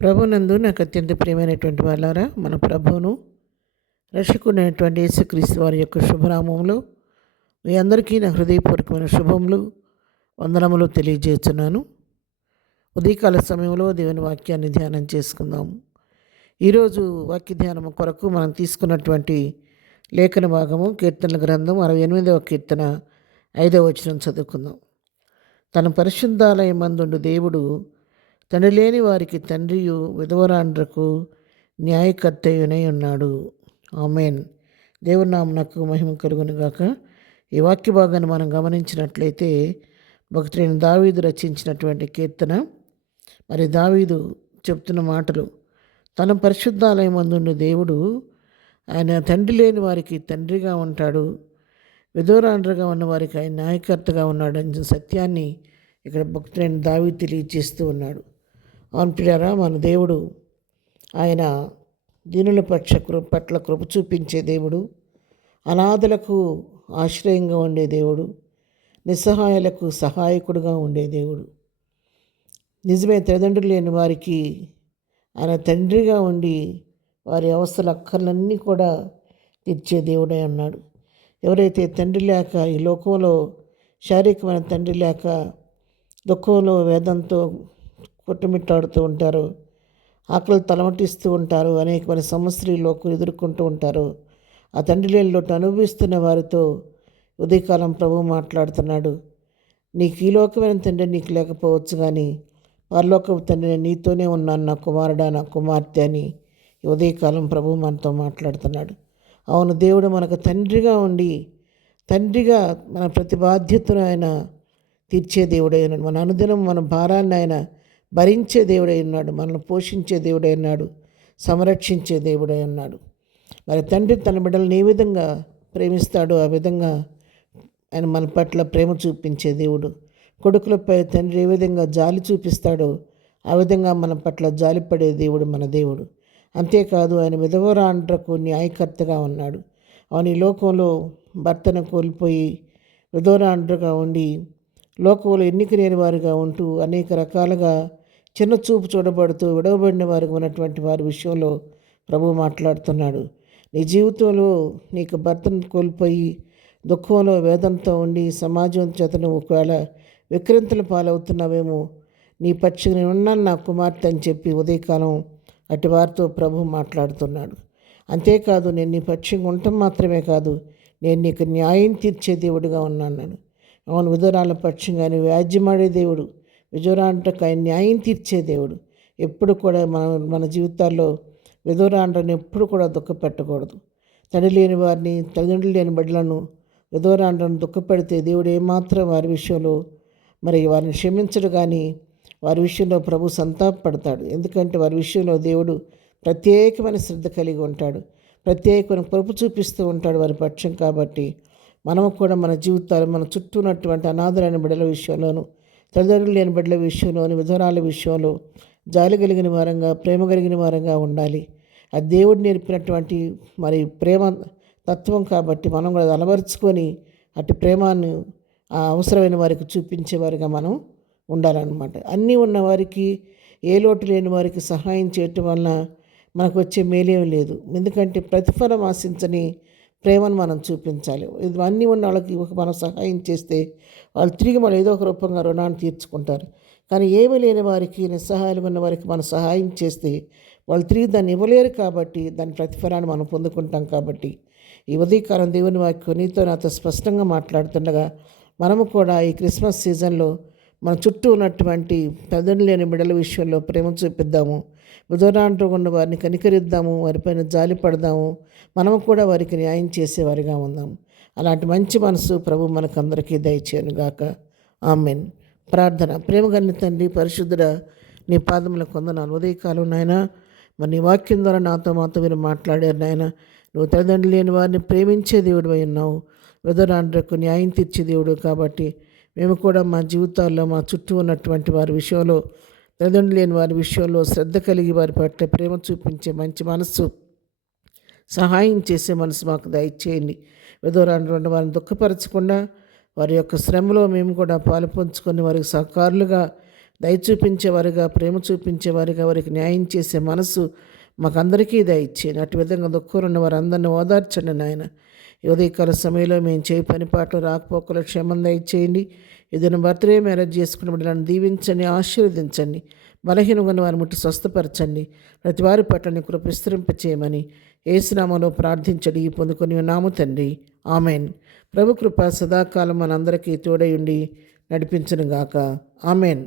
ప్రభునందు నాకు అత్యంత ప్రియమైనటువంటి వాళ్ళారా, మన ప్రభువును రక్షకుడైనటువంటి యేసుక్రీస్తు వారి యొక్క శుభనామములో మీ అందరికీ నా హృదయపూర్వకమైన శుభములు, వందనములు తెలియజేస్తున్నాను. ఉదయకాల సమయంలో దేవుని వాక్యాన్ని ధ్యానం చేసుకుందాము. ఈరోజు వాక్య ధ్యానం కొరకు మనం తీసుకున్నటువంటి లేఖన భాగము కీర్తనల గ్రంథం 68వ కీర్తన 5వ వచనం చదువుకుందాం. తన పరిశుద్ధాలయమందుండు దేవుడు తండ్రి లేని వారికి తండ్రియు, విధవరాండ్రకు న్యాయకర్తయునై ఉన్నాడు. ఆమేన్. దేవుని నామమునకు మహిమ కలుగునుగాక. ఈ వాక్య భాగాన్ని మనం గమనించినట్లయితే భక్తుడైన దావీదు రచించినటువంటి కీర్తన. మరి దావీదు చెప్తున్న మాటలు: తన పరిశుద్ధాలయమందుండు దేవుడు ఆయన తండ్రి లేని వారికి తండ్రిగా ఉంటాడు, విధవరాండ్రగా ఉన్న వారికి ఆయన న్యాయకర్తగా ఉన్నాడు అనే సత్యాన్ని ఇక్కడ భక్తుడైన దావీదు తెలియజేస్తూ ఉన్నాడు. అవును ప్రియులారా, మన దేవుడు ఆయన దీనుల పట్ల కృప చూపించే దేవుడు, అనాథలకు ఆశ్రయంగా ఉండే దేవుడు, నిస్సహాయాలకు సహాయకుడుగా ఉండే దేవుడు. నిజమే, తల్లిదండ్రులు లేని వారికి ఆయన తండ్రిగా ఉండి వారి అవస్థల అక్కర్లన్నీ కూడా తీర్చే దేవుడై ఉన్నాడు. ఎవరైతే తండ్రి లేక ఈ లోకంలో శారీరకమైన తండ్రి లేక దుఃఖంలో వేదంతో కొట్టుమిట్టాడుతూ ఉంటారు, ఆకలి తలమటిస్తూ ఉంటారు, అనేకమైన సమస్యలు లోకం ఎదుర్కొంటూ ఉంటారు, ఆ తండ్రి లేని లోటు అనుభవిస్తున్న వారితో ఉదయకాలం ప్రభు మాట్లాడుతున్నాడు. నీకు ఈ లోకమైన తండ్రి నీకు లేకపోవచ్చు, కానీ పరలోకపు తండ్రి నీతోనే ఉన్నాను నా కుమారుడా, నా కుమార్తె అని ఉదయకాలం ప్రభు మనతో మాట్లాడుతున్నాడు. అవును, దేవుడు మనకు తండ్రిగా ఉండి తండ్రిగా మన ప్రతి బాధ్యతను ఆయన తీర్చే దేవుడై ఉన్నాడు. మన అనుదినం మన భారాన్ని ఆయన భరించే దేవుడై ఉన్నాడు, మనల్ని పోషించే దేవుడై ఉన్నాడు, సంరక్షించే దేవుడై ఉన్నాడు. మరి తండ్రి తన బిడ్డలను ఏ విధంగా ప్రేమిస్తాడో ఆ విధంగా ఆయన మన పట్ల ప్రేమ చూపించే దేవుడు. కొడుకులపై తండ్రి ఏ విధంగా జాలి చూపిస్తాడో ఆ విధంగా మన పట్ల జాలిపడే దేవుడు మన దేవుడు. అంతేకాదు, ఆయన విధవరాండ్రకు న్యాయకర్తగా ఉన్నాడు. అవును, ఈ లోకంలో భర్తను కోల్పోయి విధవరాండ్రగా ఉండి లోకంలో ఎన్నిక లేని వారిగా ఉంటూ అనేక రకాలుగా చిన్న చూపు చూడబడుతూ విడవబడిన వారికి ఉన్నటువంటి వారి విషయంలో ప్రభు మాట్లాడుతున్నాడు. నీ జీవితంలో నీకు భర్తను కోల్పోయి దుఃఖంలో వేదంతో ఉండి సమాజం చేతను ఒకవేళ విక్రంతుల పాలవుతున్నావేమో, నీ పక్షి నేను ఉన్నాను నా కుమార్తె అని చెప్పి ఉదయకాలం అటు వారితో ప్రభు మాట్లాడుతున్నాడు. అంతేకాదు, నేను నీ పక్షంగా ఉండటం మాత్రమే కాదు, నేను నీకు న్యాయం తీర్చే దేవుడిగా ఉన్నాను. అవును, విధవరాల పక్షంగా ఆయన వ్యాజ్యమాడే దేవుడు, విధవరాండ్రకు ఆయన న్యాయం తీర్చే దేవుడు. ఎప్పుడు కూడా మన జీవితాల్లో విధవరాండ్రని ఎప్పుడు కూడా దుఃఖపెట్టకూడదు. తండ్రి లేని వారిని, తల్లిదండ్రులు లేని బిడ్డలను, విధవరాండ్రను దుఃఖపెడితే దేవుడు ఏమాత్రం వారి విషయంలో మరి వారిని క్షమించడు, కానీ వారి విషయంలో ప్రభు సంతాపడతాడు. ఎందుకంటే వారి విషయంలో దేవుడు ప్రత్యేకమైన శ్రద్ధ కలిగి ఉంటాడు, ప్రత్యేకమైన కృప చూపిస్తూ ఉంటాడు వారి పక్షం. కాబట్టి మనము కూడా మన జీవితాలు మన చుట్టూ ఉన్నటువంటి అనాథలైన బిడ్డల విషయంలోనూ, తల్లిదండ్రులు లేని బిడ్డల విషయంలోను, విధవరాల విషయంలో జాలి కలిగిన వారంగా, ప్రేమ కలిగిన వారంగా ఉండాలి. అది దేవుడు నేర్పినటువంటి మరి ప్రేమ తత్వం. కాబట్టి మనం కూడా అలవరుచుకొని అటు ప్రేమాన్ని అవసరమైన వారికి చూపించేవారిగా మనం ఉండాలన్నమాట. అన్నీ ఉన్న వారికి, ఏ లోటు లేని వారికి సహాయం చేయటం వలన మనకు వచ్చే మేలేం లేదు. ఎందుకంటే ప్రతిఫలం ఆశించని ప్రేమను మనం చూపించాలి. ఇవన్నీ ఉన్న వాళ్ళకి మనం సహాయం చేస్తే వాళ్ళు తిరిగి మనం ఏదో ఒక రూపంగా రుణాన్ని తీర్చుకుంటారు. కానీ ఏమీ లేని వారికి, నిస్సహాయాలుగా ఉన్న వారికి మనం సహాయం చేస్తే వాళ్ళు తిరిగి దాన్ని ఇవ్వలేరు. కాబట్టి దాని ప్రతిఫలాన్ని మనం పొందుకుంటాం. కాబట్టి ఈ ఉదయకాలం దేవుని వాక్యం నీతో నాతో స్పష్టంగా మాట్లాడుతుండగా మనము కూడా ఈ క్రిస్మస్ సీజన్లో మన చుట్టూ ఉన్నటువంటి తల్లిదండ్రులు లేని బిడ్డల విషయంలో ప్రేమ చూపిద్దాము, విధవరాండ్రగా ఉన్న వారిని కనికరిద్దాము, వారిపైన జాలి పడదాము, మనము కూడా వారికి న్యాయం చేసేవారిగా ఉందాము. అలాంటి మంచి మనసు ప్రభు మనకందరికీ దయచేయనుగాక. ఆమెన్. ప్రార్థన. ప్రేమగన్న తండ్రి, పరిశుద్ధుడ, నీ పాదములకు వందనాలు. ఉదయకాలం నాయన మరి నీ వాక్యం ద్వారా మాతో మీరు మాట్లాడారు నాయన. నువ్వు తల్లిదండ్రులు లేని వారిని ప్రేమించే దేవుడు అయి ఉన్నావు, విధవరాండ్రకు న్యాయం తీర్చే దేవుడు. కాబట్టి మేము కూడా మా జీవితాల్లో మా చుట్టూ ఉన్నటువంటి వారి విషయంలో, తల్లిదండ్రులు లేని వారి విషయంలో శ్రద్ధ కలిగి వారి పట్ల ప్రేమ చూపించే మంచి మనస్సు, సహాయం చేసే మనసు మాకు దయచేయండి. విధవరాండ్రు వారిని దుఃఖపరచకుండా వారి యొక్క శ్రమలో మేము కూడా పాలు పంచుకొని వారికి సహకారులుగా దయ చూపించేవారుగా, ప్రేమ చూపించేవారుగా, వారికి న్యాయం చేసే మనసు మాకందరికీ దయచేయండి. అటు విధంగా దుఃఖంలో ఉన్న వారందరినీ ఓదార్చండి నాయన. ఈ ఉదయకాల సమయంలో మేము చేయి పనిపాట్లు రాకపోకల క్షేమం దయచేయండి. ఏదైనా బర్త్డే మ్యారేజ్ చేసుకున్న బిడ్డలను దీవించండి, ఆశీర్వదించండి. బలహీనంగా ఉన్న వారిని ముట్టి స్వస్థపరచండి. ప్రతి వారి పట్ల నీ కృప విస్తరింపచేయమని యేసు నామములో ప్రార్థించడి పొందుకొని ఉన్నాము తండ్రి. ఆమెన్. ప్రభు కృప సదాకాలం మనందరికీ తోడై ఉండి నడిపించునుగాక. ఆమెన్.